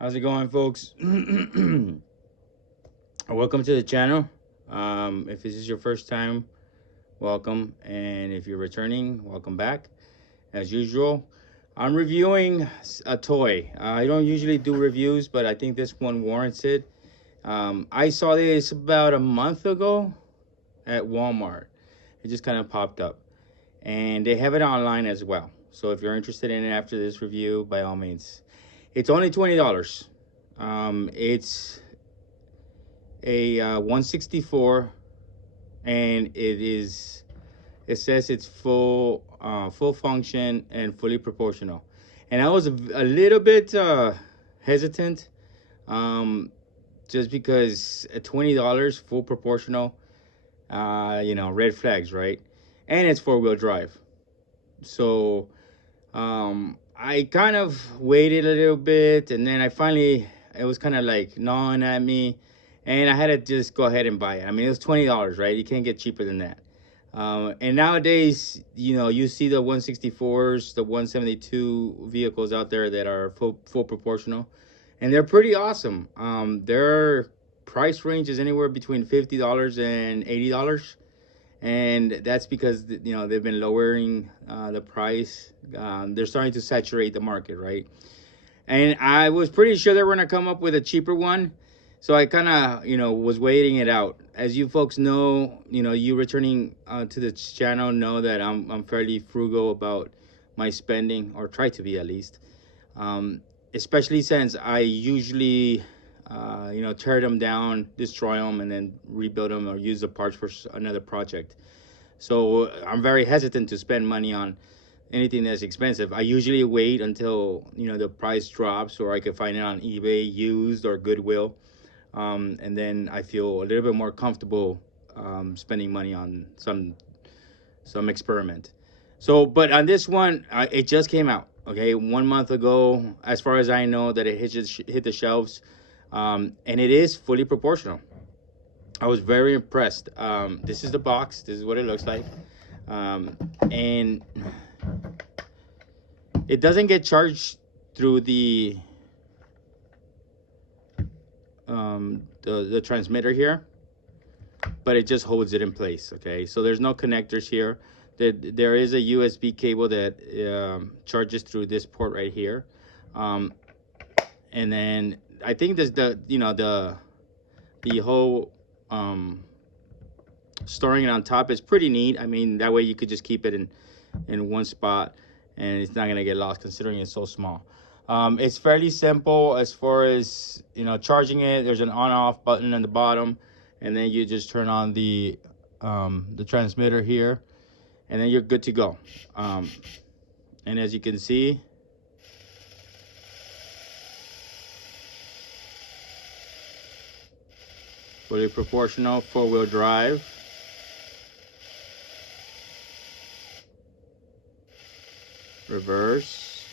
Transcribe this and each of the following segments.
How's it going, folks? Welcome to the channel. If this is your first time, welcome. And if you're returning, welcome back. As usual, I'm reviewing a toy. I don't usually do reviews, but I think this one warrants it. I saw this about a month ago at Walmart. It just kind of popped up. And they have it online as well. So if you're interested in it after this review, by all means. It's only $20. It's a 164, and it says it's full function and fully proportional. And I was a little bit hesitant, um, just because at $20, full proportional, red flags, right? And it's four-wheel drive. So I kind of waited a little bit, and then it was kind of like gnawing at me, and I had to just go ahead and buy it. I mean, it was $20, right? You can't get cheaper than that. And nowadays, you see the 164s, the 172 vehicles out there that are full proportional, and they're pretty awesome. Their price range is anywhere between $50 and $80, and that's because they've been lowering the price. They're starting to saturate the market, right? And I was pretty sure they were gonna come up with a cheaper one, so I kind of was waiting it out. As you folks know, you returning to the channel know that I'm fairly frugal about my spending, or try to be at least. Especially since I usually tear them down, destroy them, and then rebuild them or use the parts for another project. So I'm very hesitant to spend money on anything that's expensive. I usually wait until the price drops, or I can find it on eBay used or Goodwill, and then I feel a little bit more comfortable spending money on some experiment. So, but on this one, it just came out. Okay, 1 month ago, as far as I know, that it hit the shelves, and it is fully proportional. I was very impressed. This is the box. This is what it looks like, and it doesn't get charged through the transmitter here, but it just holds it in place. Okay, so there's no connectors here. There is a USB cable that charges through this port right here, and then I think there's the whole storing it on top is pretty neat. I mean, that way you could just keep it in one spot, and it's not gonna get lost considering it's so small. It's fairly simple as far as charging it. There's an on-off button on the bottom, and then you just turn on the transmitter here, and then you're good to go. And as you can see, fully proportional, four-wheel drive. Reverse.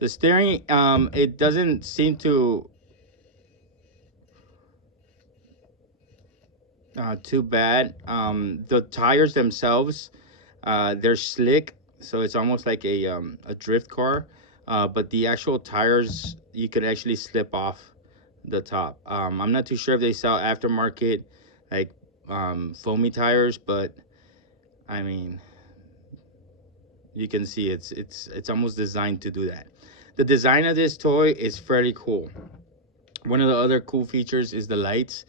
The steering, it doesn't seem to too bad. The tires themselves, they're slick, so it's almost like a drift car. But the actual tires, you could actually slip off the top. I'm not too sure if they sell aftermarket like foamy tires, but I mean, you can see it's almost designed to do that. The design of this toy is fairly cool. One of the other cool features is the lights.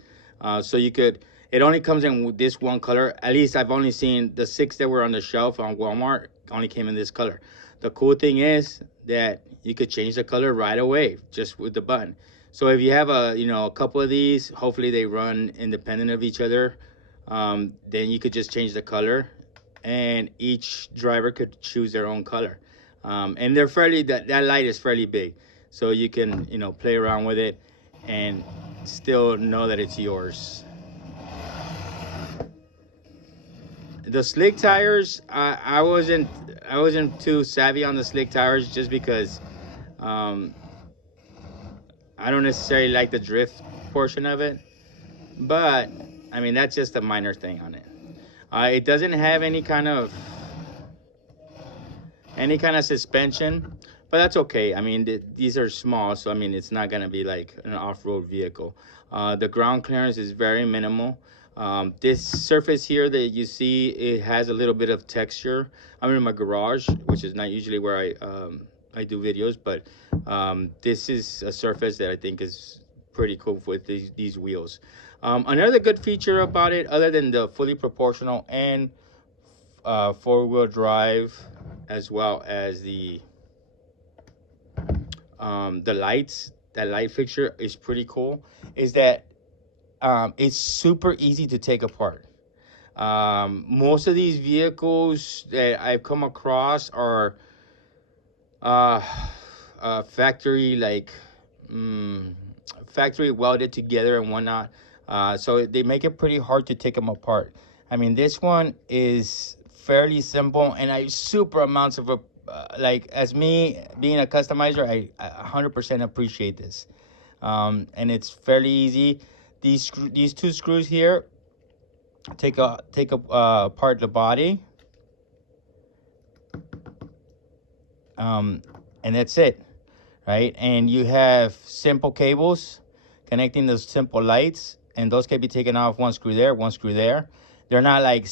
So it only comes in this one color. At least I've only seen the 6 that were on the shelf on Walmart only came in this color. The cool thing is that you could change the color right away just with the button. So if you have a couple of these, hopefully they run independent of each other. Then you could just change the color, and each driver could choose their own color. And they're that light is fairly big, so you can play around with it and still know that it's yours. The slick tires, I wasn't too savvy on the slick tires, just because I don't necessarily like the drift portion of it. But I mean, that's just a minor thing on it. It doesn't have any kind of suspension, but that's okay. I mean, these are small, so I mean, it's not gonna be like an off-road vehicle. The ground clearance is very minimal. This surface here that you see, it has a little bit of texture. I'm in my garage, which is not usually where I do videos, but this is a surface that I think is pretty cool with these wheels. Another good feature about it, other than the fully proportional and four-wheel drive, as well as the lights, that light fixture is pretty cool, is that it's super easy to take apart. Most of these vehicles that I've come across are uh, factory factory welded together and whatnot. So they make it pretty hard to take them apart. I mean, this one is fairly simple, and I super amounts of like, as me being a customizer, I 100% appreciate this. And it's fairly easy. These two screws here take apart the body, and that's it, right? And you have simple cables connecting those simple lights, and those can be taken off, one screw there, one screw there. They're not like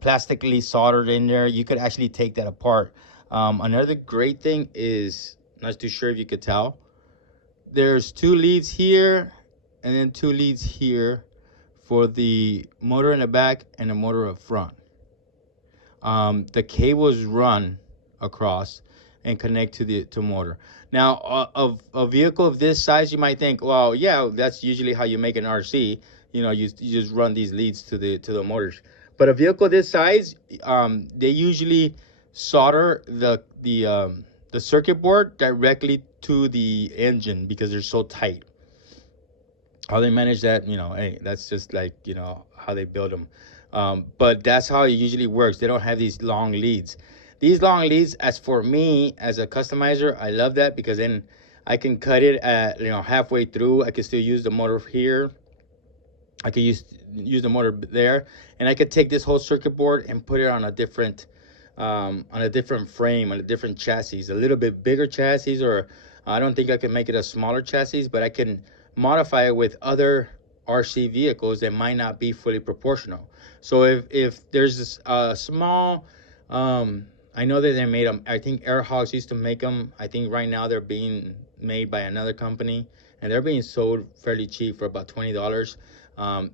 plastically soldered in there. You could actually take that apart. Another great thing is, not too sure if you could tell, there's two leads here and then two leads here for the motor in the back and the motor up front. The cables run across and connect to the motor. Now, a vehicle of this size, you might think, well, yeah, that's usually how you make an RC. You know, you just run these leads to the motors. But a vehicle this size, they usually solder the circuit board directly to the engine because they're so tight. How they manage that, you know, hey, that's just like, you know, how they build them. But that's how it usually works. They don't have these long leads. These long leads, as for me as a customizer, I love that because then I can cut it at, you know, halfway through. I can still use the motor here. I could use the motor there, and I could take this whole circuit board and put it on a different frame, on a different chassis, a little bit bigger chassis, or I don't think I can make it a smaller chassis, but I can modify it with other RC vehicles that might not be fully proportional. So if there's a small, I know that they made them. I think Airhogs used to make them. I think right now they're being made by another company, and they're being sold fairly cheap for about $20.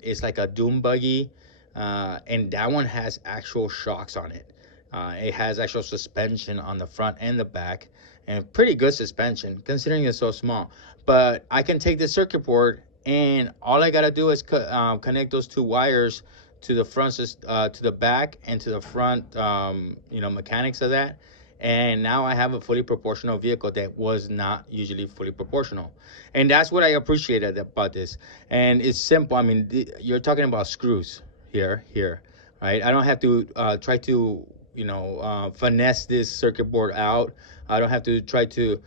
It's like a dune buggy, and that one has actual shocks on it. It has actual suspension on the front and the back, and pretty good suspension considering it's so small. But I can take the circuit board, and all I gotta do is connect those two wires to the front, to the back, and to the front, you know, mechanics of that. And now I have a fully proportional vehicle that was not usually fully proportional. And that's what I appreciated about this. And it's simple. I mean, you're talking about screws here, right? I don't have to try to, you know, finesse this circuit board out. I don't have to try to,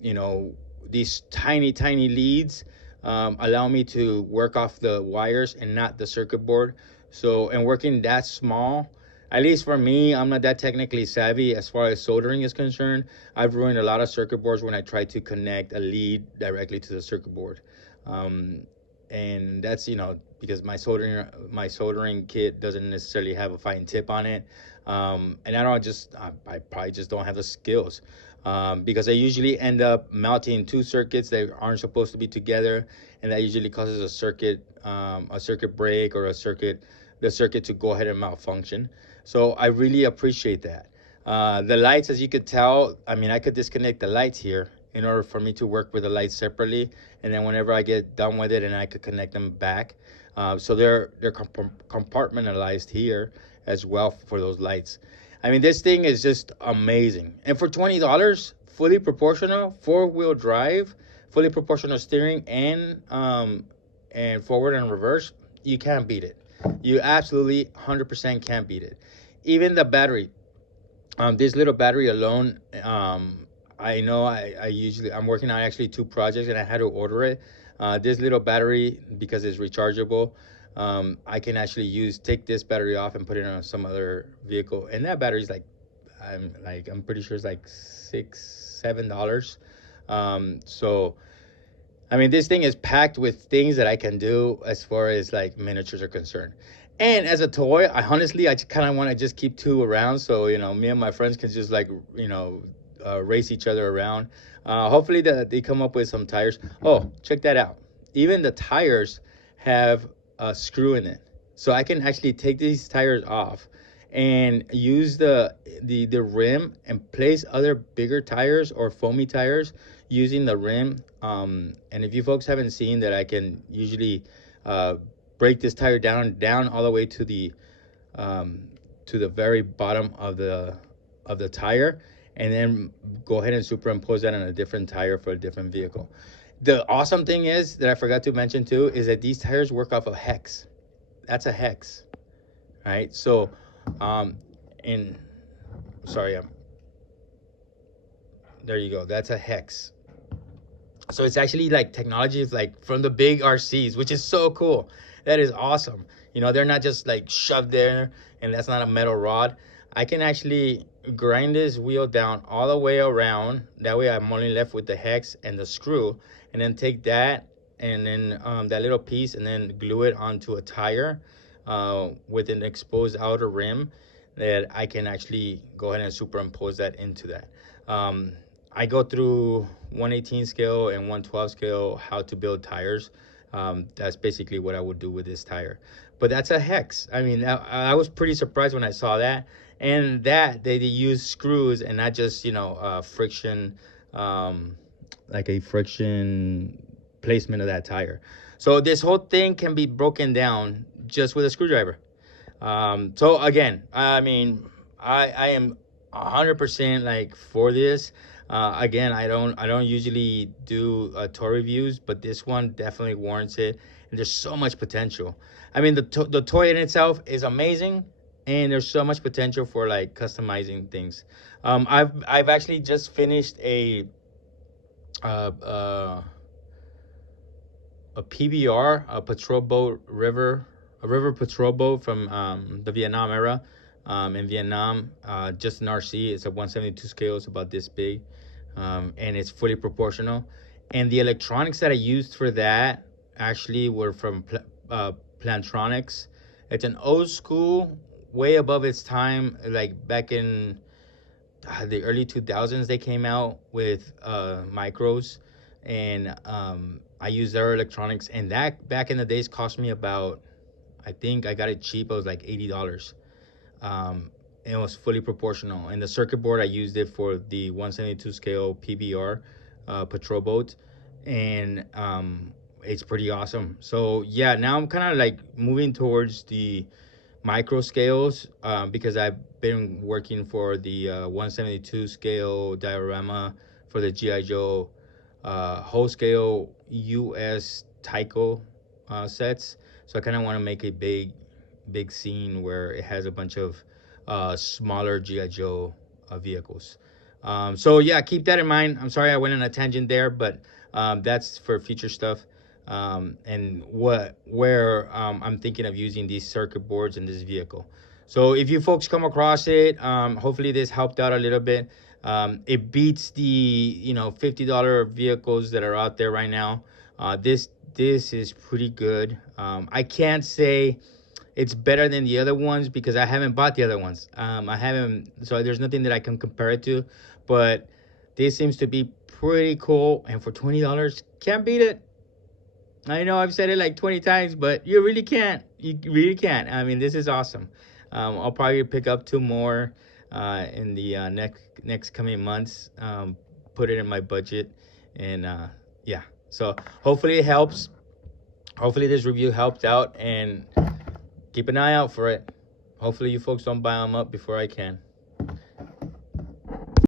you know, these tiny leads allow me to work off the wires and not the circuit board. So, and working that small, at least for me, I'm not that technically savvy as far as soldering is concerned. I've ruined a lot of circuit boards when I try to connect a lead directly to the circuit board. And that's, you know, because my soldering kit doesn't necessarily have a fine tip on it. And I probably just don't have the skills. Because I usually end up mounting two circuits that aren't supposed to be together, and that usually causes a circuit break, or the circuit to go ahead and malfunction. So I really appreciate that. The lights, as you could tell, I mean, I could disconnect the lights here in order for me to work with the lights separately, and then whenever I get done with it, and I could connect them back. So they're compartmentalized here as well for those lights. I mean, this thing is just amazing. And for $20, fully proportional, four-wheel drive, fully proportional steering, and forward and reverse, you can't beat it. You absolutely 100% can't beat it. Even the battery, this little battery alone, I know I'm working on actually two projects, and I had to order it. This little battery, because it's rechargeable, I can actually take this battery off and put it on some other vehicle, and that battery is like I'm pretty sure it's like $6-7. So I mean, this thing is packed with things that I can do as far as like miniatures are concerned. And as a toy, I kind of want to just keep two around, so me and my friends can just like race each other around. Hopefully, they come up with some tires. Oh, check that out! Even the tires have a screw in it, so I can actually take these tires off and use the rim and place other bigger tires or foamy tires using the rim. And if you folks haven't seen that, I can usually break this tire down all the way to the very bottom of the tire, and then go ahead and superimpose that on a different tire for a different vehicle. The awesome thing is that I forgot to mention too is that these tires work off of hex. That's a hex, right? So in sorry, there you go. That's a hex. So it's actually like technology is like from the big RCs, which is so cool. That is awesome. They're not just like shoved there, and that's not a metal rod. I can actually grind this wheel down all the way around. That way I'm only left with the hex and the screw, and then take that and then that little piece and then glue it onto a tire with an exposed outer rim that I can actually go ahead and superimpose that into that. I go through 1/18 scale and 1/12 scale how to build tires. That's basically what I would do with this tire. But that's a hex. I mean, I was pretty surprised when I saw that. And that they use screws and not just, friction, like a friction placement of that tire. So this whole thing can be broken down just with a screwdriver. So again, I mean, I am 100% like for this. Again, I don't usually do toy reviews, but this one definitely warrants it. And there's so much potential. I mean, the toy in itself is amazing, and there's so much potential for like customizing things. I've actually just finished uh, uh, a PBR, a patrol boat a river patrol boat from the Vietnam era. In Vietnam, just an RC. It's a 1/72 scale. It's about this big, and it's fully proportional. And the electronics that I used for that actually were from Plantronics. It's an old school, way above its time. Like back in the early 2000s, they came out with micros, and I used their electronics. And that back in the days cost me about, I think I got it cheap. It was like $80. And it was fully proportional. And the circuit board, I used it for the 1/72 scale PBR patrol boat, and it's pretty awesome. So yeah, now I'm kind of like moving towards the micro scales because I've been working for the 1/72 scale diorama for the GI Joe whole scale US Tyco sets. So I kind of want to make a big scene where it has a bunch of smaller GI Joe vehicles. So yeah, keep that in mind. I'm sorry I went on a tangent there, but that's for future stuff. And where I'm thinking of using these circuit boards in this vehicle. So if you folks come across it, hopefully this helped out a little bit. It beats the $50 vehicles that are out there right now. This is pretty good. I can't say it's better than the other ones because I haven't bought the other ones. I haven't, so there's nothing that I can compare it to. But this seems to be pretty cool, and for $20, can't beat it. I know I've said it like 20 times, but you really can't. You really can't. I mean, this is awesome. I'll probably pick up two more in the next coming months. Put it in my budget, and yeah. So hopefully it helps. Hopefully this review helped out, and keep an eye out for it. Hopefully you folks don't buy them up before I can.